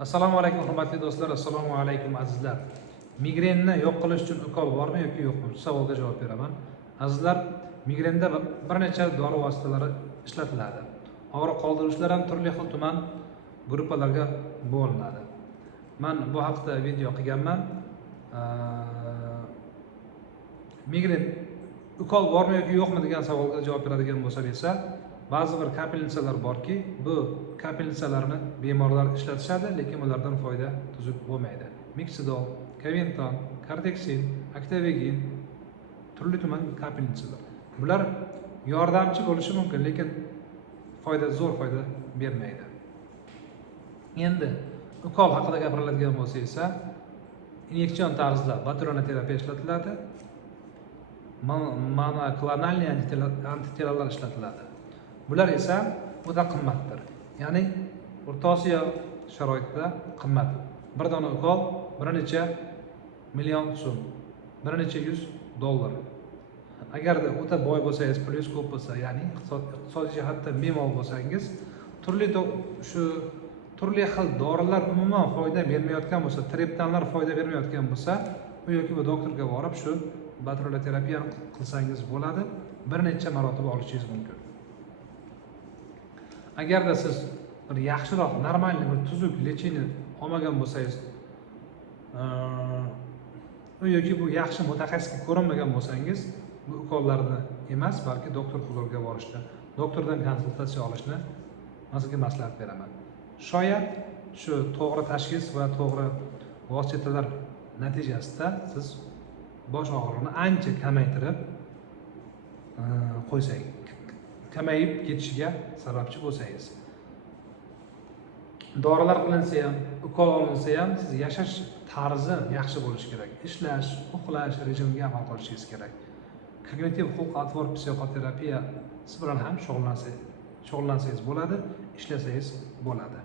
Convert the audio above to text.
Assalomu alaykum hurmatli do'stlar, assalomu alaykum azizlar. Migrenni yo'q qilish uchun ukol bormi yoki yo'qmi? Bu savolga javob beraman. Azizlar, migrenda bir necha dori vositalari ishlatiladi. Og'riq qoldiruvchilar ham turli xil tuman gruppalarga bo'linadi. Men bu haqda video qilganman. Migren ukol bormi yoki yo'qmi degan savolga javob beradigan bo'lsam esa, ba'zi bir kapelnitsalar borki, bu kapelnitsalarni bemorlar ishlatishadi, lekin ulardan foyda tuzuk bo'lmaydi. Mixidol, Kaventon, Karteksin, Actavegin turli tuman kapelnitsalar. Bular yordamchi bo'lishi mumkin, lekin zo'r foyda bermaydi. Endi ukol haqida gapiriladigan bo'lsa esa, inyektsion tarzda baturonoterapiya ishlatiladi. Monoklonal antitelalar ishlatiladi. Bular esa o'ta qimmatdir. Ya'ni O'rta Osiyo sharoitida qimmat. Bir dona ukol bir necha million so'm, bir necha $100. Agarda o'ta boy bo'lsangiz, pulingiz ko'p bo'lsa, ya'ni iqtisodiy jihatdan bemalol bo'lsangiz, turli xil dorilar umuman foyda bermayotgan bo'lsa, triptanlar foyda bermayotgan bo'lsa, u yoki bu doktorga borib shu baturonoterapiya qilsangiz bo'ladi. Bir necha marotaba olishingiz mumkin. Agarda siz bir yaxshiroq, normal bir tuzuk lechini olmagan bo'lsangiz, u yoki bu yaxshi mutaxassisga ko'rinmagan bo'lsangiz, bu ukollarni emas, balki doktor huzuriga borishni, doktordan konsultatsiya olishni sizga maslahat beraman. Shoyat shu to'g'ri tashxis va to'g'ri vositalar natijasida siz bosh og'rig'ini ancha kamaytirib qo'ysangiz, kamayib ketishiga sababchi bo'lsangiz. Dorilar qilinsa ham, ukol olinsa ham, siz yashash tarzi yaxshi bo'lishi kerak. Ishlash, uxlash rejimiga amal qilishingiz kerak. Kognitiv xulq-atvor psixoterapiyasi bilan ham shug'ullansangiz bo'ladi, ishlasangiz bo'ladi.